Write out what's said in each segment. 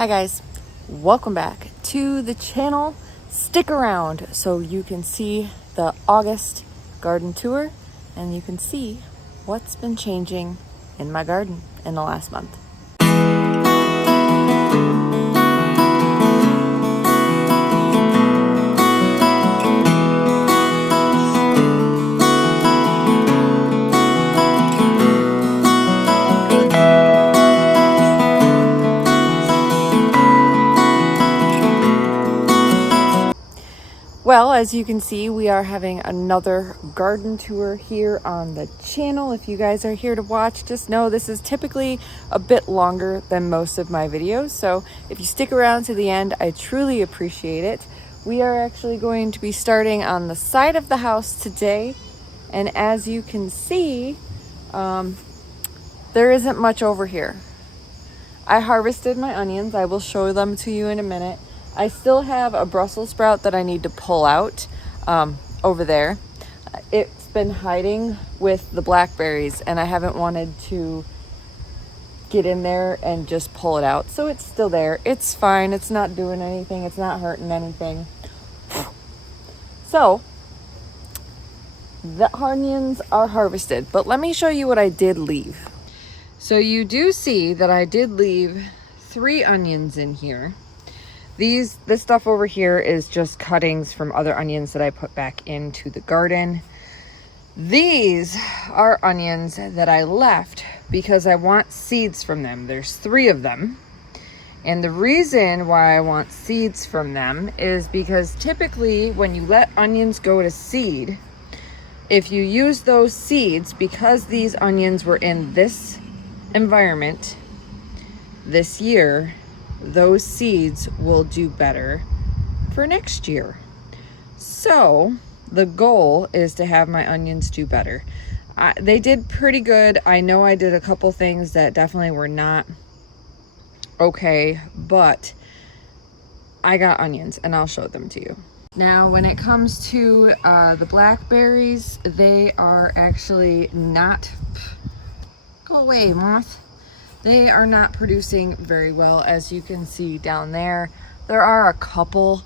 Hi guys, welcome back to the channel. Stick around so you can see the August garden tour and you can see what's been changing in my garden in the last month. Well, as you can see, we are having another garden tour here on the channel. If you guys are here to watch, just know this is typically a bit longer than most of my videos. So if you stick around to the end, I truly appreciate it. We are actually going to be starting on the side of the house today. And as you can see, there isn't much over here. I harvested my onions. I will show them to you in a minute. I still have a Brussels sprout that I need to pull out over there. It's been hiding with the blackberries and I haven't wanted to get in there and just pull it out. So it's still there. It's fine. It's not doing anything. It's not hurting anything. So the onions are harvested, but let me show you what I did leave. So you do see that I did leave 3 onions in here. This stuff over here is just cuttings from other onions that I put back into the garden. These are onions that I left because I want seeds from them. There's 3 of them. And the reason why I want seeds from them is because typically when you let onions go to seed, if you use those seeds, because these onions were in this environment this year, those seeds will do better for next year. So the goal is to have my onions do better. They did pretty good. I know I did a couple things that definitely were not okay, but I got onions and I'll show them to you. Now, when it comes to the blackberries, they are actually not, go away, moth. They are not producing very well, as you can see down there. There are a couple,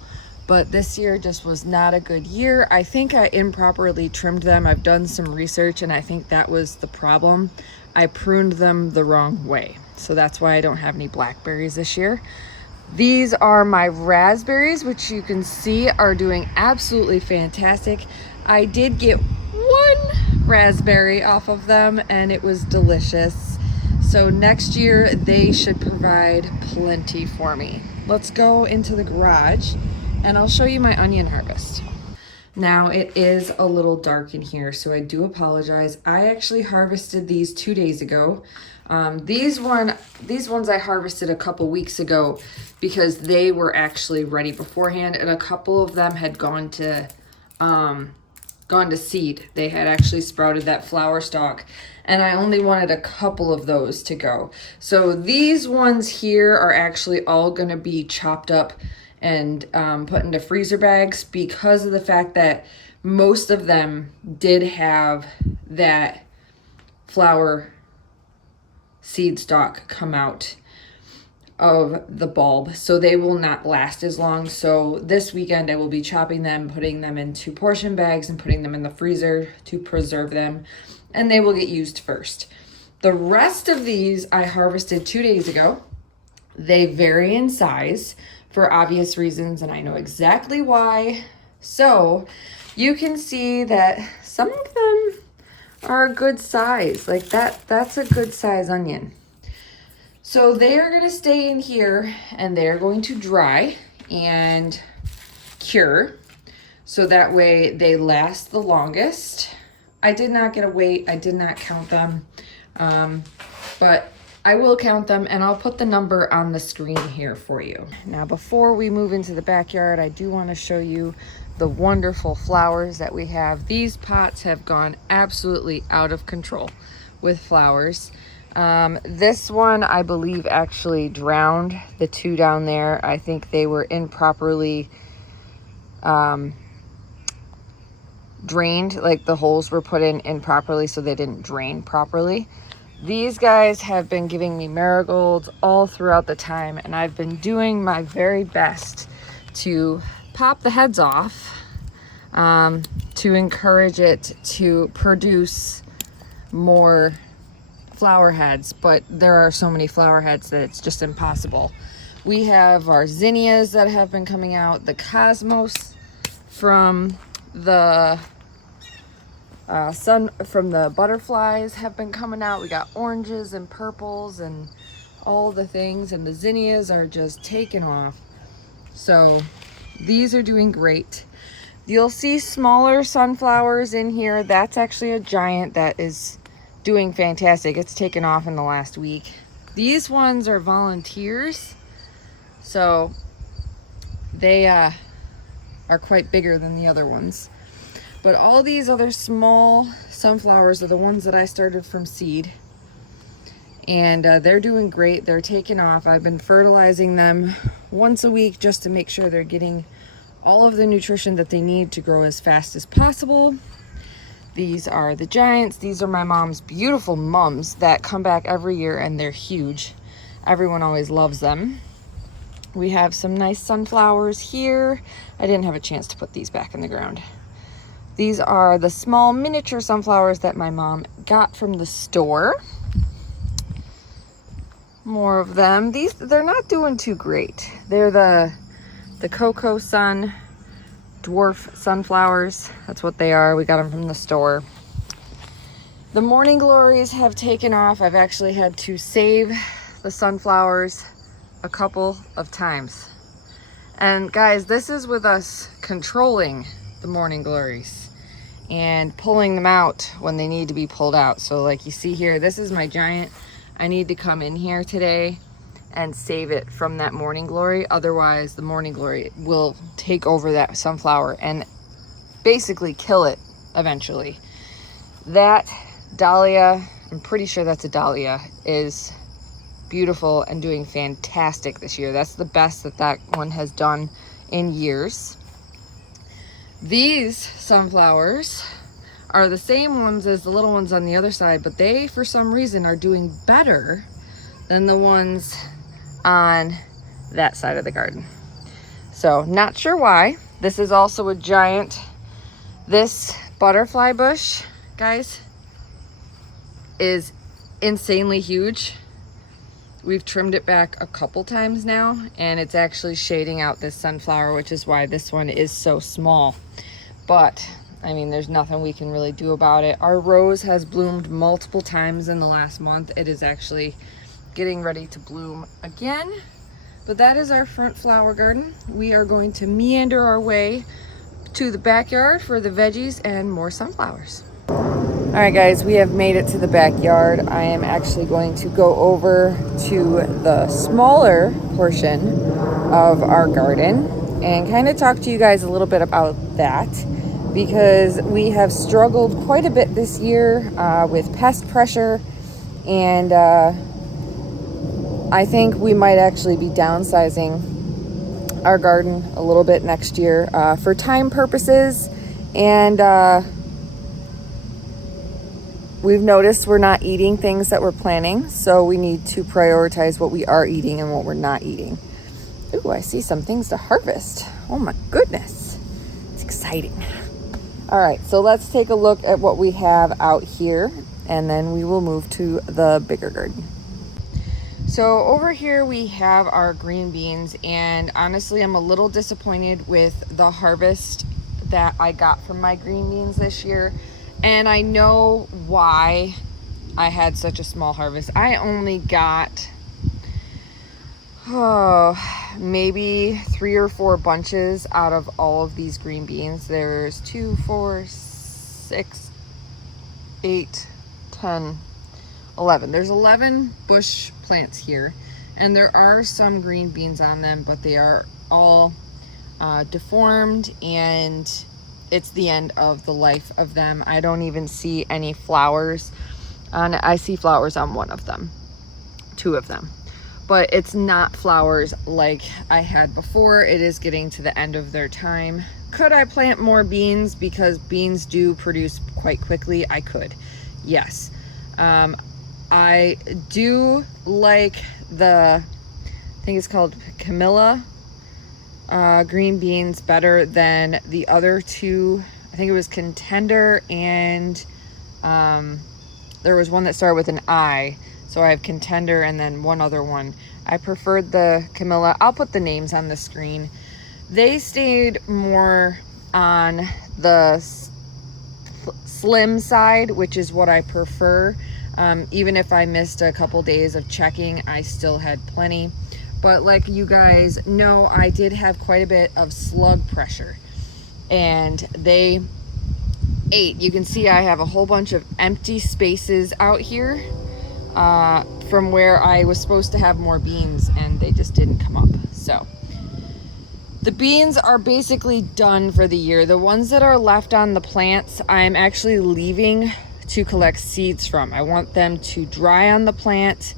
but this year just was not a good year. I think I improperly trimmed them. I've done some research and I think that was the problem. I pruned them the wrong way. So that's why I don't have any blackberries this year. These are my raspberries, which you can see are doing absolutely fantastic. I did get 1 raspberry off of them and it was delicious. So next year they should provide plenty for me. Let's go into the garage and I'll show you my onion harvest. Now it is a little dark in here, so I do apologize. I actually harvested these 2 days ago. These ones I harvested a couple weeks ago because they were actually ready beforehand, and a couple of them had gone to seed. They had actually sprouted that flower stalk, and I only wanted a couple of those to go. So these ones here are actually all going to be chopped up and put into freezer bags because of the fact that most of them did have that flower seed stalk come out of the bulb, so they will not last as long. So this weekend I will be chopping them, putting them into portion bags and putting them in the freezer to preserve them, and they will get used first. The rest of these I harvested 2 days ago. They vary in size for obvious reasons, and I know exactly why. So you can see that some of them are a good size. Like that's a good size onion. So they are going to stay in here and they're going to dry and cure, so that way they last the longest. I did not get a weight. I did not count them, but I will count them and I'll put the number on the screen here for you. Now, before we move into the backyard, I do want to show you the wonderful flowers that we have. These pots have gone absolutely out of control with flowers. This one, I believe, actually drowned. The 2 down there, I think they were improperly drained. Like the holes were put in improperly, so they didn't drain properly. These guys have been giving me marigolds all throughout the time, and I've been doing my very best to pop the heads off to encourage it to produce more flower heads, but there are so many flower heads that it's just impossible. We have our zinnias that have been coming out, the cosmos from the from the butterflies have been coming out. We got oranges and purples and all the things, and the zinnias are just taking off. So these are doing great. You'll see smaller sunflowers in here. That's actually a giant that is doing fantastic. It's taken off in the last week. These ones are volunteers, so they are quite bigger than the other ones. But all these other small sunflowers are the ones that I started from seed. And they're doing great. They're taking off. I've been fertilizing them once a week just to make sure they're getting all of the nutrition that they need to grow as fast as possible. These are the giants. These are my mom's beautiful mums that come back every year, and they're huge. Everyone always loves them. We have some nice sunflowers here. I didn't have a chance to put these back in the ground. These are the small miniature sunflowers that my mom got from the store. More of them. They're not doing too great. They're the Cocoa Sun dwarf sunflowers. That's what they are. We got them from the store. The morning glories have taken off. I've actually had to save the sunflowers a couple of times. And guys, this is with us controlling the morning glories and pulling them out when they need to be pulled out. So like you see here, this is my giant. I need to come in here today and save it from that morning glory. Otherwise, the morning glory will take over that sunflower and basically kill it eventually. That dahlia, I'm pretty sure that's a dahlia, is beautiful and doing fantastic this year. That's the best that one has done in years. These sunflowers are the same ones as the little ones on the other side, but they, for some reason, are doing better than the ones on that side of the garden. So, not sure why. This is also a giant. This butterfly bush, guys, is insanely huge. We've trimmed it back a couple times now, and it's actually shading out this sunflower, which is why this one is so small. But I mean, there's nothing we can really do about it. Our rose has bloomed multiple times in the last month. It is actually getting ready to bloom again. But that is our front flower garden. We are going to meander our way to the backyard for the veggies and more sunflowers. All right, guys, we have made it to the backyard. I am actually going to go over to the smaller portion of our garden and kind of talk to you guys a little bit about that, because we have struggled quite a bit this year with pest pressure, and I think we might actually be downsizing our garden a little bit next year for time purposes. And we've noticed we're not eating things that we're planting, so we need to prioritize what we are eating and what we're not eating. Ooh, I see some things to harvest. Oh my goodness, it's exciting. All right, so let's take a look at what we have out here, and then we will move to the bigger garden. So over here we have our green beans, and honestly, I'm a little disappointed with the harvest that I got from my green beans this year. And I know why I had such a small harvest. I only got, maybe 3 or 4 bunches out of all of these green beans. There's 2, 4, 6, 8, 10, 11. There's 11 bush plants here, and there are some green beans on them, but they are all deformed, and it's the end of the life of them. I don't even see any flowers on. I see flowers on one of them, 2 of them, but it's not flowers like I had before. It is getting to the end of their time. Could I plant more beans, because beans do produce quite quickly? I could, yes. I do like the, I think it's called Camilla green beans better than the other two. I think it was Contender and there was one that started with an I. So I have Contender and then one other one. I preferred the Camilla. I'll put the names on the screen. They stayed more on the slim side, which is what I prefer. Even if I missed a couple days of checking, I still had plenty. But like you guys know, I did have quite a bit of slug pressure and they ate. You can see I have a whole bunch of empty spaces out here from where I was supposed to have more beans, and they just didn't come up. So the beans are basically done for the year. The ones that are left on the plants, I'm actually leaving to collect seeds from. I want them to dry on the plant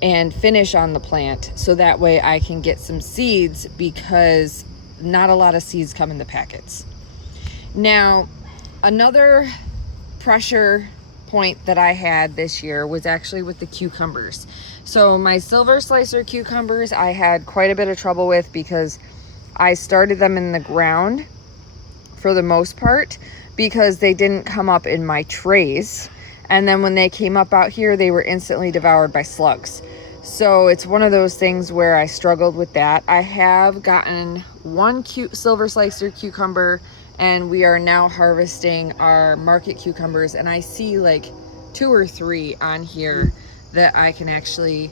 and finish on the plant, so that way I can get some seeds, because not a lot of seeds come in the packets. Now, another pressure point that I had this year was actually with the cucumbers. So my silver slicer cucumbers I had quite a bit of trouble with, because I started them in the ground for the most part, because they didn't come up in my trays. And then when they came up out here, they were instantly devoured by slugs. So it's one of those things where I struggled with that. I have gotten one cute silver slicer cucumber, and we are now harvesting our market cucumbers. And I see like 2 or 3 on here that I can actually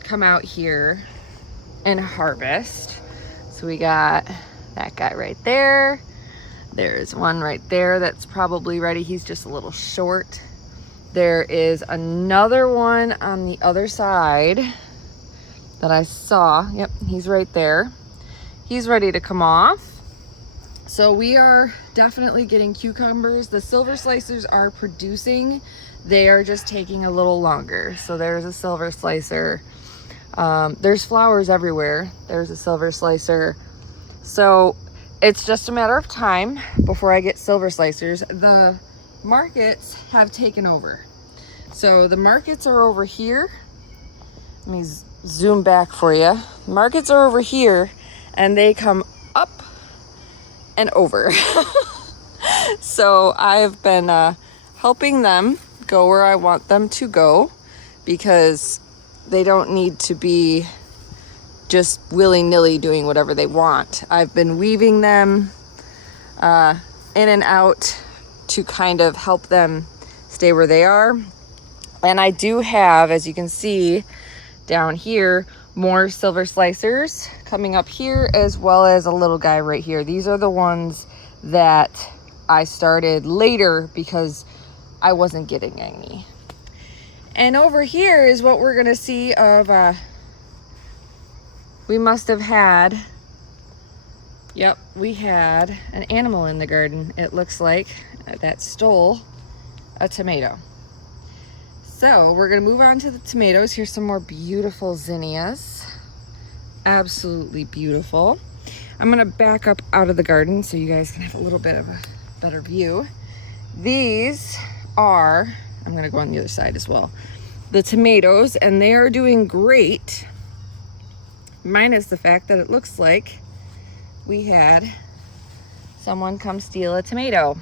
come out here and harvest. So we got that guy right there. There's one right there that's probably ready. He's just a little short. There is another one on the other side that I saw. Yep, he's right there. He's ready to come off. So we are definitely getting cucumbers. The silver slicers are producing. They are just taking a little longer. So there's a silver slicer. There's flowers everywhere. There's a silver slicer. So it's just a matter of time before I get silver slicers. The markets have taken over. So the markets are over here. Let me zoom back for you. Markets are over here, and they come up and over. So I've been helping them go where I want them to go, because they don't need to be just willy-nilly doing whatever they want. I've been weaving them in and out to kind of help them stay where they are. And I do have, as you can see down here, more silver slicers coming up here, as well as a little guy right here. These are the ones that I started later because I wasn't getting any. And over here is what we're gonna see of, we must have had, yep, we had an animal in the garden, it looks like, that stole a tomato. So we're gonna move on to the tomatoes. Here's some more beautiful zinnias. Absolutely beautiful. I'm gonna back up out of the garden so you guys can have a little bit of a better view. These are, I'm gonna go on the other side as well, the tomatoes, and they are doing great, minus the fact that it looks like we had someone come steal a tomato.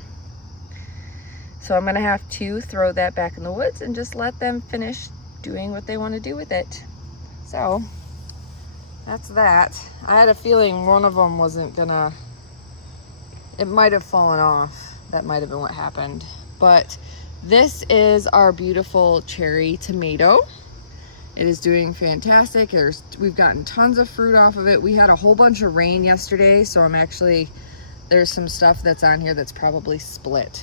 So I'm gonna have to throw that back in the woods and just let them finish doing what they want to do with it. So that's that. I had a feeling one of them wasn't gonna, it might have fallen off. That might have been what happened. But this is our beautiful cherry tomato. It is doing fantastic. We've gotten tons of fruit off of it. We had a whole bunch of rain yesterday, so I'm actually, there's some stuff that's on here that's probably split.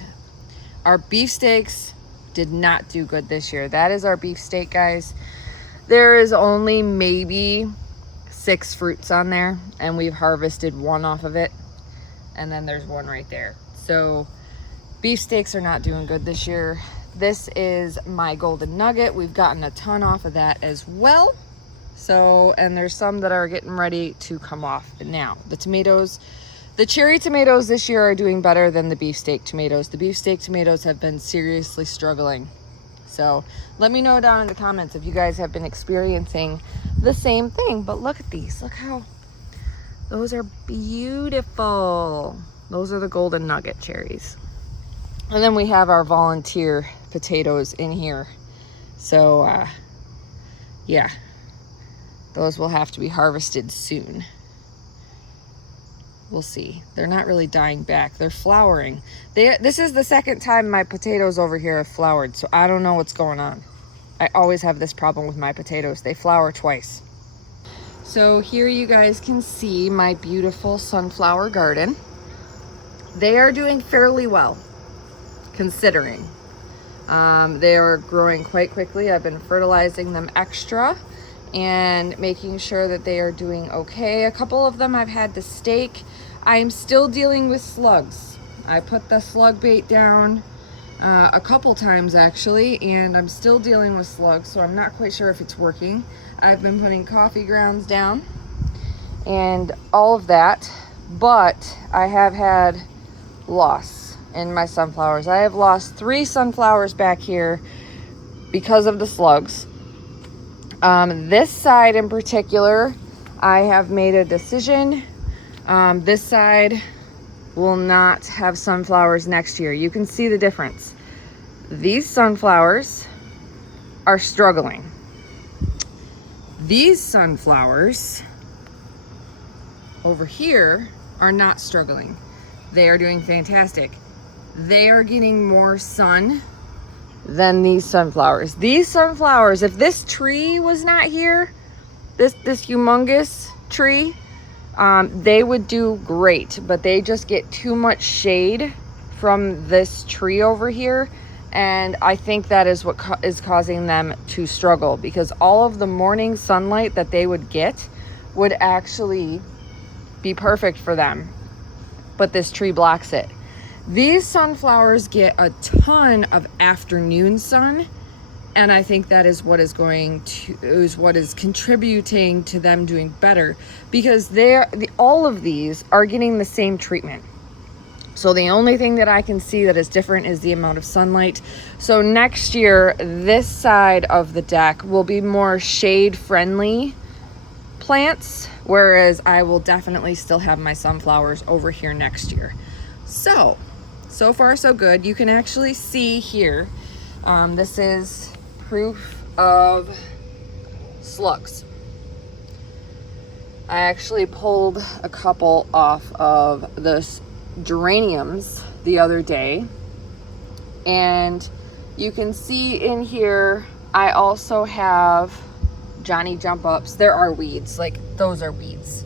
Our beefsteaks did not do good this year. That is our beefsteak, guys. There is only maybe 6 fruits on there, and we've harvested 1 off of it. And then there's 1 right there. So beefsteaks are not doing good this year. This is my golden nugget. We've gotten a ton off of that as well. So, and there's some that are getting ready to come off. Now, the tomatoes, the cherry tomatoes this year are doing better than the beefsteak tomatoes. The beefsteak tomatoes have been seriously struggling. So let me know down in the comments if you guys have been experiencing the same thing. But look at these. Look how those are beautiful. Those are the golden nugget cherries. And then we have our volunteer potatoes in here. So yeah, those will have to be harvested soon. We'll see. They're not really dying back. They're flowering. This is the second time my potatoes over here have flowered, so I don't know what's going on. I always have this problem with my potatoes. They flower twice. So here you guys can see my beautiful sunflower garden. They are doing fairly well, considering. They are growing quite quickly. I've been fertilizing them extra and making sure that they are doing okay. A couple of them I've had to stake. I'm still dealing with slugs. I put the slug bait down a couple times actually, and I'm still dealing with slugs, so I'm not quite sure if it's working. I've been putting coffee grounds down and all of that, but I have had loss in my sunflowers. I have lost 3 sunflowers back here because of the slugs. This side in particular, I have made a decision. This side will not have sunflowers next year. You can see the difference. These sunflowers are struggling. These sunflowers over here are not struggling. They are doing fantastic. They are getting more sun than these sunflowers. These sunflowers, if this tree was not here, this humongous tree, they would do great, but they just get too much shade from this tree over here, and I think that is what is causing them to struggle, because all of the morning sunlight that they would get would actually be perfect for them, but this tree blocks it. These sunflowers get a ton of afternoon sun, and I think that is what is contributing to them doing better, because all of these are getting the same treatment. So the only thing that I can see that is different is the amount of sunlight. So next year, this side of the deck will be more shade friendly plants, whereas I will definitely still have my sunflowers over here next year. So far so good. You can actually see here, this is proof of slugs. I actually pulled a couple off of the geraniums the other day, and you can see in here I also have Johnny jump ups. There are weeds, like those are weeds,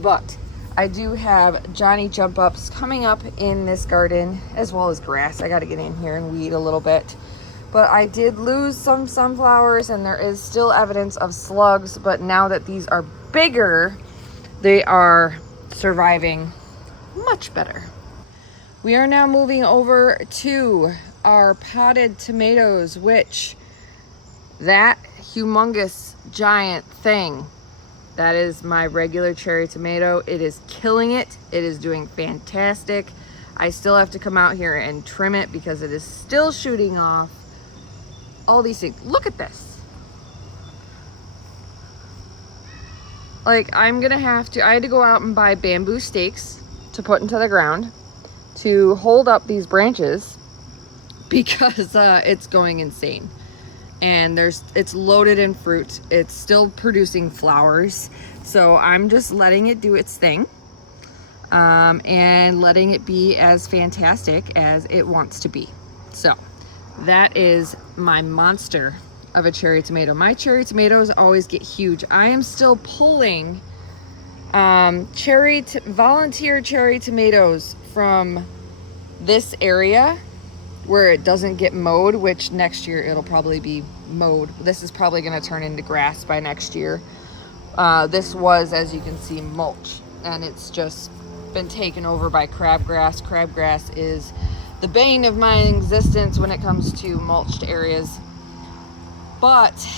but I do have Johnny jump ups coming up in this garden, as well as grass. I got to get in here and weed a little bit. But I did lose some sunflowers, and there is still evidence of slugs, but now that these are bigger, they are surviving much better. We are now moving over to our potted tomatoes, which that humongous giant thing, that is my regular cherry tomato. It is killing it. It is doing fantastic. I still have to come out here and trim it because it is still shooting off all these things. Look at this. Like, I had to go out and buy bamboo stakes to put into the ground to hold up these branches because it's going insane. And it's loaded in fruit. It's still producing flowers. So I'm just letting it do its thing, and letting it be as fantastic as it wants to be. So that is my monster of a cherry tomato. My cherry tomatoes always get huge. I am still pulling volunteer cherry tomatoes from this area where it doesn't get mowed, which next year it'll probably be mowed. This is probably going to turn into grass by next year. This was, as you can see, mulch, and it's just been taken over by crabgrass. Crabgrass is the bane of my existence when it comes to mulched areas. But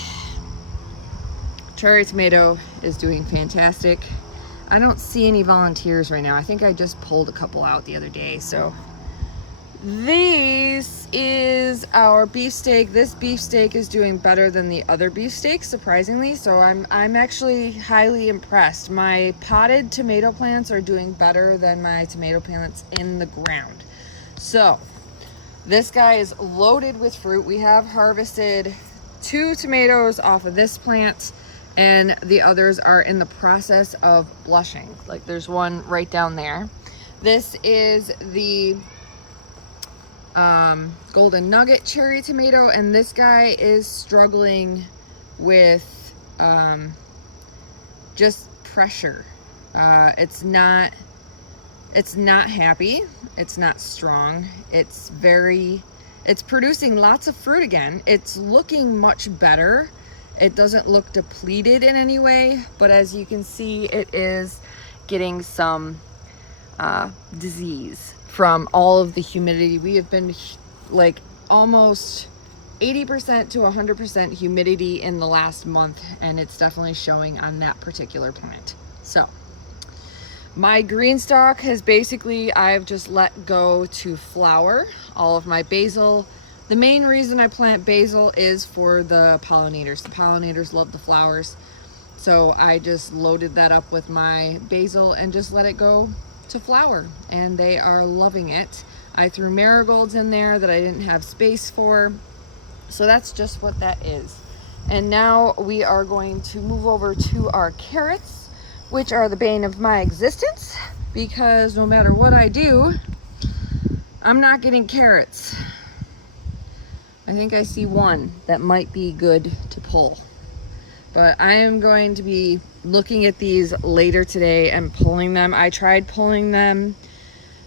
cherry tomato is doing fantastic. I don't see any volunteers right now. I think I just pulled a couple out the other day, so This is our beefsteak. This beefsteak is doing better than the other beefsteaks, surprisingly. So I'm actually highly impressed. My potted tomato plants are doing better than my tomato plants in the ground. So this guy is loaded with fruit. We have harvested 2 tomatoes off of this plant, and the others are in the process of blushing. Like there's one right down there. This is the golden nugget cherry tomato, and this guy is struggling with just pressure. It's not happy, it's not strong, it's producing lots of fruit again. It's looking much better. It doesn't look depleted in any way, but as you can see, it is getting some disease from all of the humidity. We have been like almost 80% to 100% humidity in the last month, and it's definitely showing on that particular plant. So my green stalk has basically, I've just let go to flower. All of my basil, the main reason I plant basil is for the pollinators. The pollinators love the flowers. So I just loaded that up with my basil and just let it go to flower, and they are loving it. I threw marigolds in there that I didn't have space for. So that's just what that is. And now we are going to move over to our carrots, which are the bane of my existence, because no matter what I do, I'm not getting carrots. I think I see one that might be good to pull, but I am going to be looking at these later today and pulling them. I tried pulling them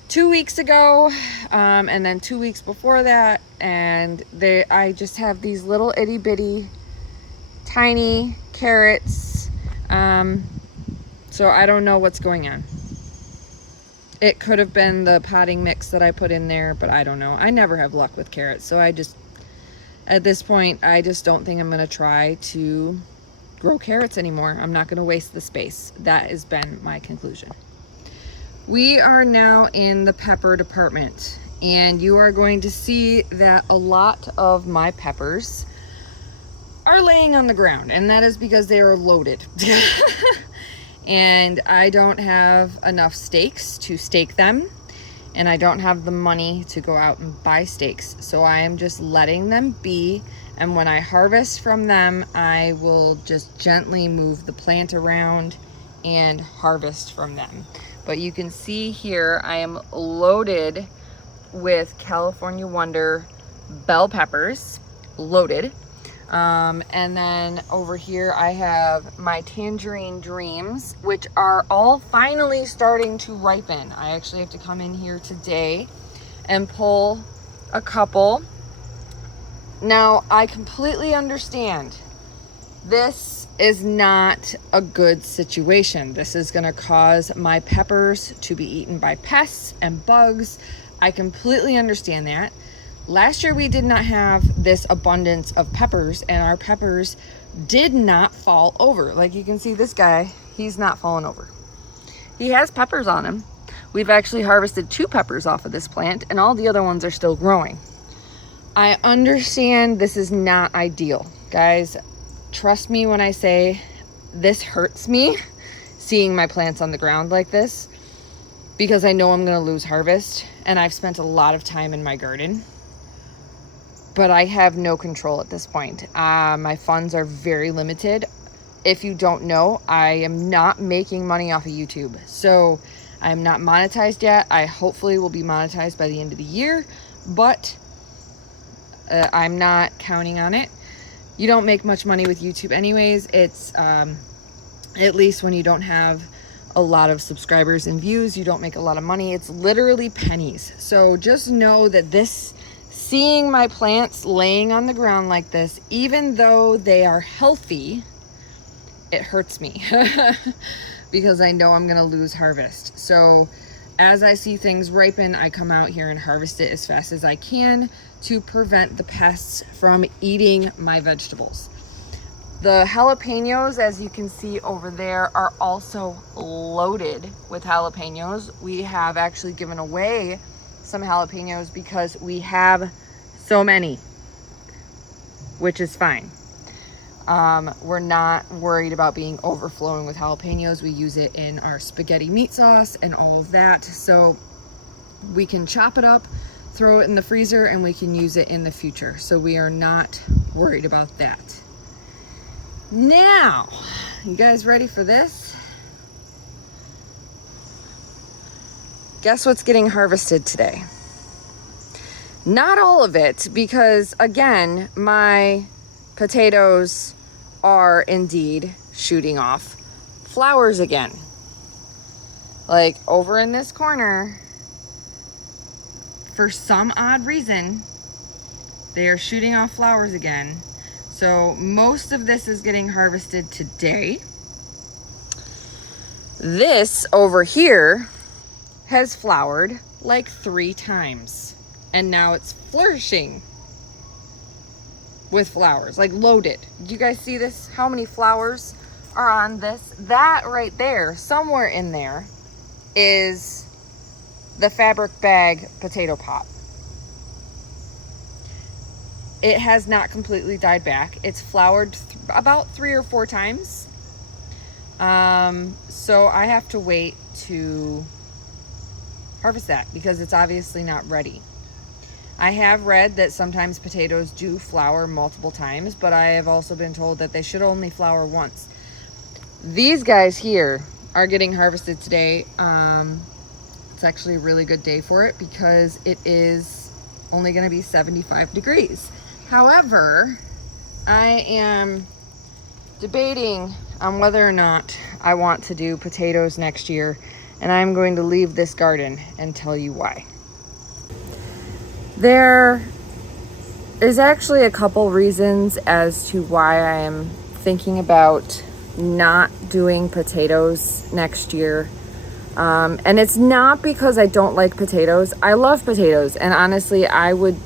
2 weeks ago, and then 2 weeks before that, and I just have these little itty bitty tiny carrots. So I don't know what's going on. It could have been the potting mix that I put in there, but I don't know. I never have luck with carrots, so at this point, I just don't think I'm gonna try to grow carrots anymore. I'm not gonna waste the space. That has been my conclusion. We are now in the pepper department, and you are going to see that a lot of my peppers are laying on the ground, and that is because they are loaded. And I don't have enough stakes to stake them, and I don't have the money to go out and buy stakes. So I am just letting them be, and when I harvest from them, I will just gently move the plant around and harvest from them. But you can see here, I am loaded with California Wonder bell peppers, loaded. And then over here I have my Tangerine Dreams, which are all finally starting to ripen. I actually have to come in here today and pull a couple. Now, I completely understand this is not a good situation. This is going to cause my peppers to be eaten by pests and bugs. I completely understand that. Last year we did not have this abundance of peppers, and our peppers did not fall over. Like you can see this guy, he's not falling over. He has peppers on him. We've actually harvested 2 peppers off of this plant, and all the other ones are still growing. I understand this is not ideal. Guys, trust me when I say this hurts me, seeing my plants on the ground like this, because I know I'm gonna lose harvest, and I've spent a lot of time in my garden. But I have no control at this point. My funds are very limited. If you don't know, I am not making money off of YouTube. So I'm not monetized yet. I hopefully will be monetized by the end of the year, but I'm not counting on it. You don't make much money with YouTube anyways. It's, at least when you don't have a lot of subscribers and views, you don't make a lot of money. It's literally pennies. So just know that seeing my plants laying on the ground like this, even though they are healthy, it hurts me because I know I'm gonna lose harvest. So as I see things ripen, I come out here and harvest it as fast as I can to prevent the pests from eating my vegetables. The jalapenos, as you can see over there, are also loaded with jalapenos. We have actually given away some jalapenos because we have so many, which is fine. We're not worried about being overflowing with jalapenos. We use it in our spaghetti meat sauce and all of that. So we can chop it up, throw it in the freezer, and we can use it in the future. So we are not worried about that. Now, you guys ready for this? Guess what's getting harvested today? Not all of it, because again, my potatoes are indeed shooting off flowers again. Like over in this corner, for some odd reason, they are shooting off flowers again. So most of this is getting harvested today. This over here has flowered like 3 times, and now it's flourishing with flowers, like loaded. Do you guys see this? How many flowers are on this? That right there, somewhere in there, is the fabric bag potato pot. It has not completely died back. It's flowered about 3 or 4 times. So I have to wait to harvest that because it's obviously not ready. I have read that sometimes potatoes do flower multiple times, but I have also been told that they should only flower once. These guys here are getting harvested today. It's actually a really good day for it because it is only going to be 75 degrees. However, I am debating on whether or not I want to do potatoes next year, and I'm going to leave this garden and tell you why. There is actually a couple reasons as to why I am thinking about not doing potatoes next year. And it's not because I don't like potatoes. I love potatoes, and honestly, I would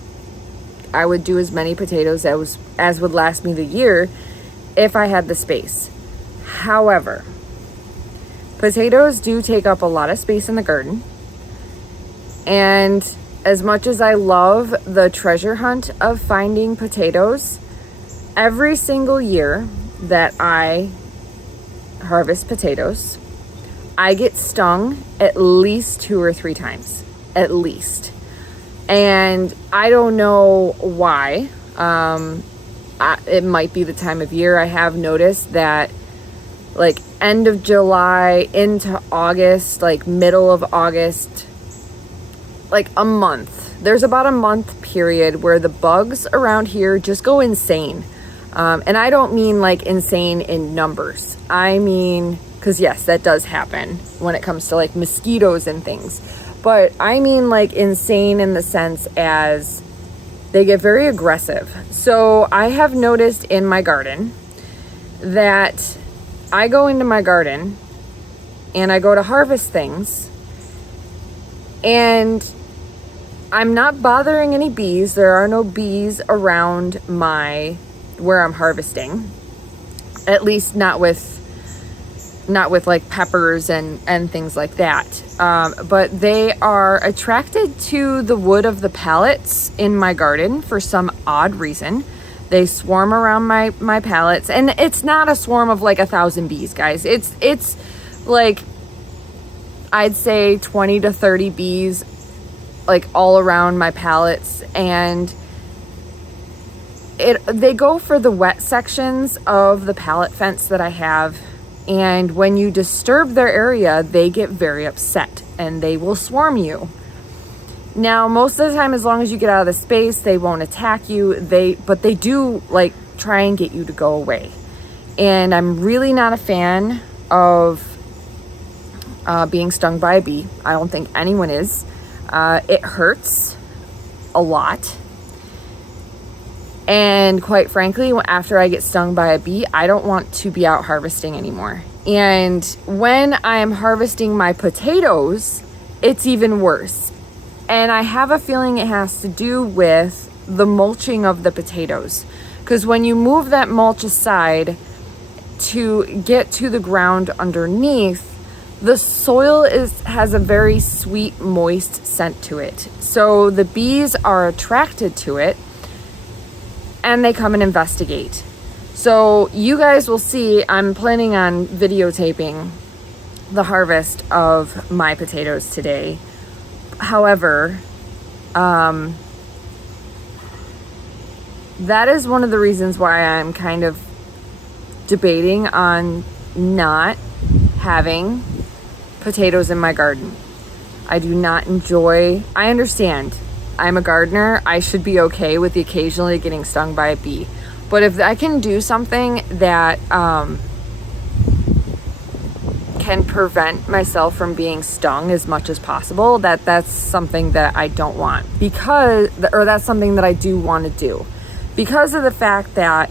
do as many potatoes as would last me the year if I had the space. However, potatoes do take up a lot of space in the garden, and as much as I love the treasure hunt of finding potatoes, every single year that I harvest potatoes, I get stung at least 2 or 3 times, at least. And I don't know why. It might be the time of year. I have noticed that like end of July into August, like middle of August, like a month. There's about a month period where the bugs around here just go insane. And I don't mean like insane in numbers. I mean, because yes, that does happen when it comes to like mosquitoes and things. But I mean like insane in the sense as they get very aggressive. So I have noticed in my garden that I go into my garden and I go to harvest things, and I'm not bothering any bees. There are no bees around where I'm harvesting, at least not with like peppers and things like that. But they are attracted to the wood of the pallets in my garden for some odd reason. They swarm around my pallets, and it's not a swarm of like 1,000 bees, guys. It's like, I'd say 20 to 30 bees like all around my pallets, and they go for the wet sections of the pallet fence that I have, and when you disturb their area, they get very upset and they will swarm you. Now, most of the time, as long as you get out of the space, they won't attack you. But they do like try and get you to go away. And I'm really not a fan of being stung by a bee. I don't think anyone is. It hurts a lot. And quite frankly, after I get stung by a bee, I don't want to be out harvesting anymore. And when I am harvesting my potatoes, it's even worse. And I have a feeling it has to do with the mulching of the potatoes. Because when you move that mulch aside to get to the ground underneath, the soil has a very sweet, moist scent to it. So the bees are attracted to it and they come and investigate. So you guys will see, I'm planning on videotaping the harvest of my potatoes today. However, that is one of the reasons why I'm kind of debating on not having potatoes in my garden. I do not enjoy, I understand, I'm a gardener, I should be okay with occasionally getting stung by a bee. But if I can do something that can prevent myself from being stung as much as possible, that's something that I don't want, or that's something that I do want to do, because of the fact that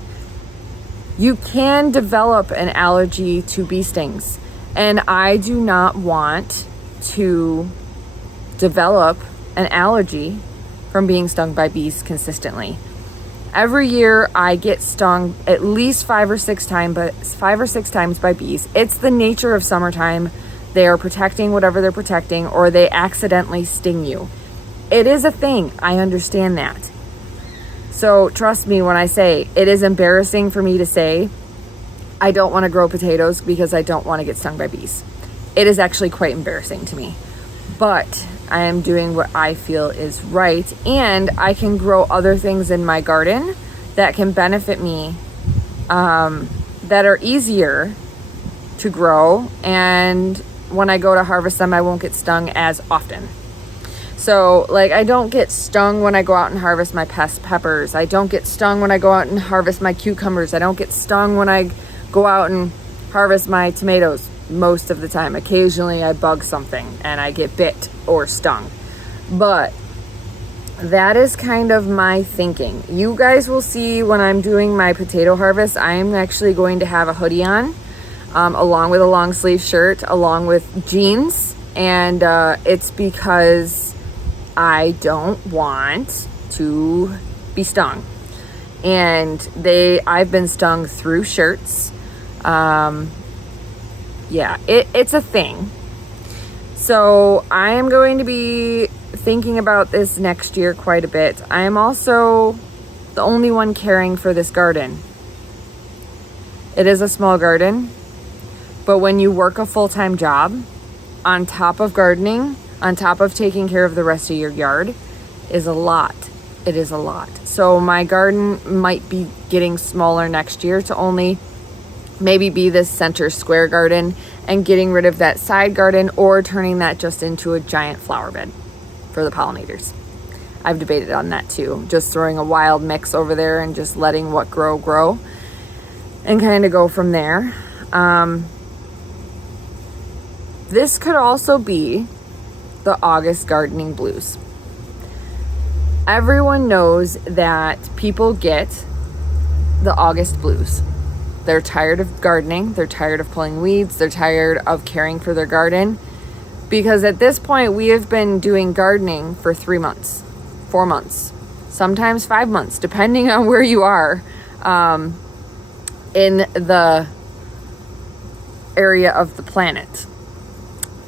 you can develop an allergy to bee stings, and I do not want to develop an allergy from being stung by bees consistently. Every year I get stung at least 5 or 6 times by bees. It's the nature of summertime. They are protecting whatever they're protecting, or they accidentally sting you. It is a thing. I understand that. So trust me when I say it is embarrassing for me to say I don't want to grow potatoes because I don't want to get stung by bees. It is actually quite embarrassing to me. But I am doing what I feel is right, and I can grow other things in my garden that can benefit me, that are easier to grow, and when I go to harvest them, I won't get stung as often. So, like, I don't get stung when I go out and harvest my peppers. I don't get stung when I go out and harvest my cucumbers. I don't get stung when I go out and harvest my tomatoes. Most of the time. Occasionally I bug something and I get bit or stung. But that is kind of my thinking. You guys will see when I'm doing my potato harvest, I'm actually going to have a hoodie on, along with a long sleeve shirt, along with jeans. And it's because I don't want to be stung. And I've been stung through shirts. Yeah, it's a thing. So I am going to be thinking about this next year quite a bit. I am also the only one caring for this garden. It is a small garden, but when you work a full-time job, on top of gardening, on top of taking care of the rest of your yard, is a lot. It is a lot. So my garden might be getting smaller next year to only maybe be this center square garden, and getting rid of that side garden, or turning that just into a giant flower bed for the pollinators. I've debated on that too. Just throwing a wild mix over there and just letting what grow and kind of go from there. This could also be the August gardening blues. Everyone knows that people get the August blues. They're tired of gardening, they're tired of pulling weeds, they're tired of caring for their garden, because at this point we have been doing gardening for 3 months, 4 months, sometimes 5 months, depending on where you are in the area of the planet.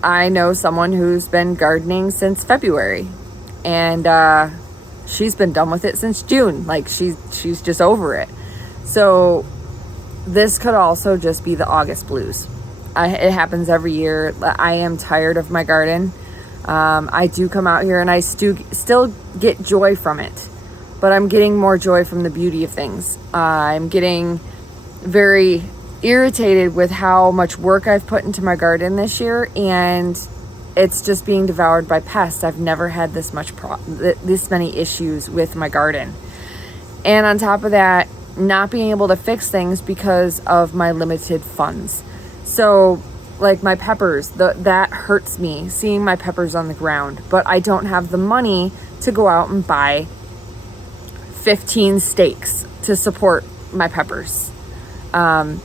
I know someone who's been gardening since February, and she's been done with it since June. Like, she's just over it. So this could also just be the August blues. It happens every year. I am tired of my garden. I do come out here and I still get joy from it, but I'm getting more joy from the beauty of things. I'm getting very irritated with how much work I've put into my garden this year, and it's just being devoured by pests. I've never had this many issues with my garden. And on top of that, not being able to fix things because of my limited funds. So like my peppers, that hurts me, seeing my peppers on the ground, but I don't have the money to go out and buy 15 stakes to support my peppers.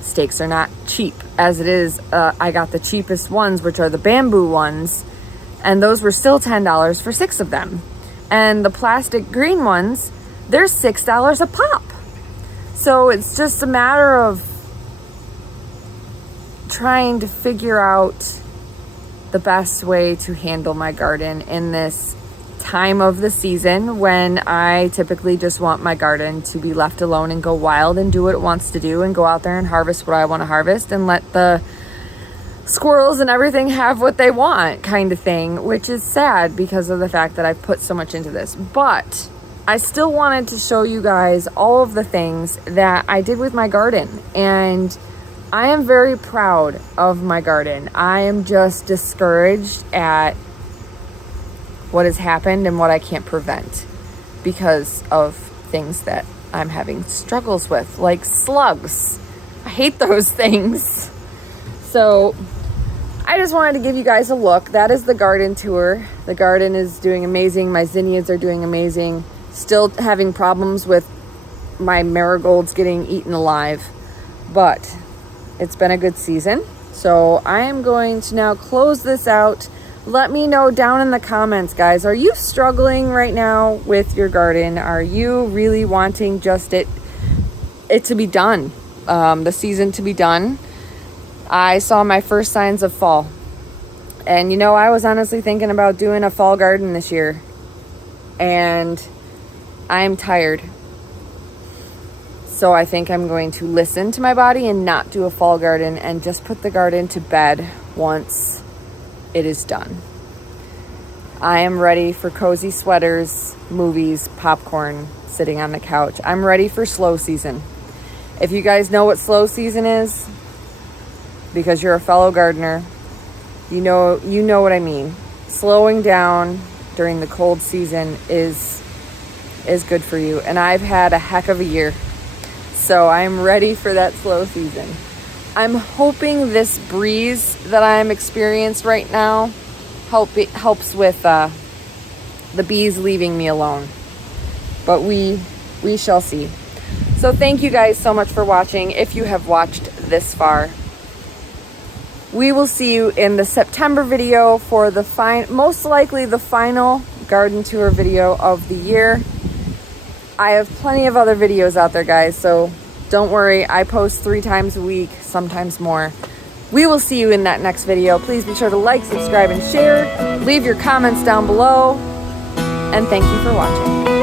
Stakes are not cheap as it is. I got the cheapest ones, which are the bamboo ones, and those were still $10 for 6 of them. And the plastic green ones, they're $6 a pop. So it's just a matter of trying to figure out the best way to handle my garden in this time of the season when I typically just want my garden to be left alone and go wild and do what it wants to do and go out there and harvest what I want to harvest and let the squirrels and everything have what they want, kind of thing, which is sad because of the fact that I've put so much into this. But I still wanted to show you guys all of the things that I did with my garden, and I am very proud of my garden. I am just discouraged at what has happened and what I can't prevent because of things that I'm having struggles with, like slugs. I hate those things. So I just wanted to give you guys a look. That is the garden tour. The garden is doing amazing. My zinnias are doing amazing. Still having problems with my marigolds getting eaten alive, but it's been a good season. So I am going to now close this out. Let me know down in the comments, guys. Are you struggling right now with your garden? Are you really wanting just it to be done? The season to be done? I saw my first signs of fall. And you know, I was honestly thinking about doing a fall garden this year. And I'm tired. So I think I'm going to listen to my body and not do a fall garden and just put the garden to bed once it is done. I am ready for cozy sweaters, movies, popcorn, sitting on the couch. I'm ready for slow season. If you guys know what slow season is, because you're a fellow gardener, you know what I mean. Slowing down during the cold season is good for you. And I've had a heck of a year. So I'm ready for that slow season. I'm hoping this breeze that I'm experiencing right now helps with the bees leaving me alone. But we shall see. So thank you guys so much for watching. If you have watched this far, we will see you in the September video for the most likely the final garden tour video of the year. I have plenty of other videos out there, guys, so don't worry. I post 3 times a week, sometimes more. We will see you in that next video. Please be sure to like, subscribe, and share. Leave your comments down below. And thank you for watching.